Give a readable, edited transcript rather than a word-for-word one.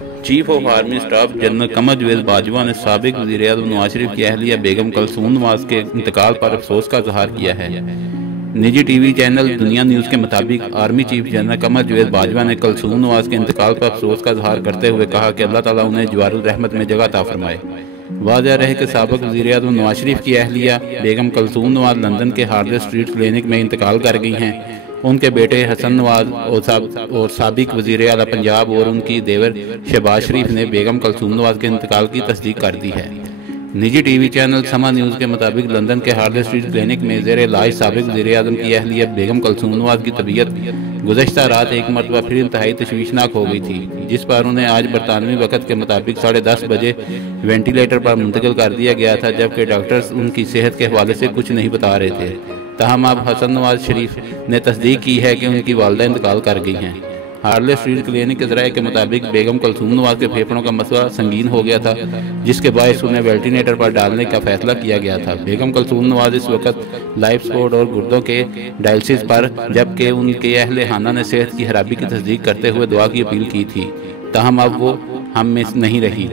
Chief of army staff general Qamar Javed Bajwa ने साबिक वज़ीर-ए-आज़म नवाज शरीफ की अहलिया बेगम कलसूम नवाज के इंतकाल पर अफसोस का इजहार किया है। निजी टीवी चैनल दुनिया न्यूज़ के मुताबिक army chief general Qamar Javed Bajwa ने कलसूम नवाज के इंतकाल पर अफसोस का इजहार करते हुए कहा कि अल्लाह ताला उन्हें जवारुल रहमत में जगह अता फरमाए। वाज़ेह रहे कि साबिक वज़ीर-ए-आज़म नवाज शरीफ की अहलिया बेगम कलसूम नवाज लंदन के हार्ले स्ट्रीट क्लिनिक में इंतकाल कर गई हैं। उनके बेटे हसन नवाज और साबिक वज़ीर आला पंजाब और उनकी देवर शहबाज शरीफ ने बेगम कलसूम नवाज के इंतकाल की तस्दीक कर दी है। निजी टीवी चैनल समा न्यूज़ के मुताबिक लंदन के हार्ले स्ट्रीट क्लिनिक में ज़ेर इलाज साबिक वज़ीर-ए-आज़म की अहलिया बेगम कलसूम नवाज की तबीयत गुज़श्ता रात एक मरतबा फिर इंतहाई तशवीशनाक हो गई थी, जिस पर उन्हें आज बरतानवी वक़्त के मुताबिक 10:30 बजे वेंटिलेटर पर मुंतकिल कर दिया गया था, जबकि डॉक्टर्स उनकी सेहत के हवाले से कुछ नहीं बता रहे थे। तहम अब हसन नवाज शरीफ ने तस्दीक की है कि उनकी वालदा इंतकाल कर गई हैं। हार्ले स्ट्रीट क्लिनिक के ज़राए के मुताबिक बेगम कलसूम नवाज के फेफड़ों का मसला संगीन हो गया था, जिसके बायस उन्हें वेंटिलेटर पर डालने का फैसला किया गया था। बेगम कलसूम नवाज इस वक्त लाइफ सपोर्ट और गुर्दों के डायलिसिस पर, जबकि उनके अहले खाना ने सेहत की खराबी की तस्दीक करते हुए दुआ की अपील की थी। तहम अब वो हम में नहीं रही।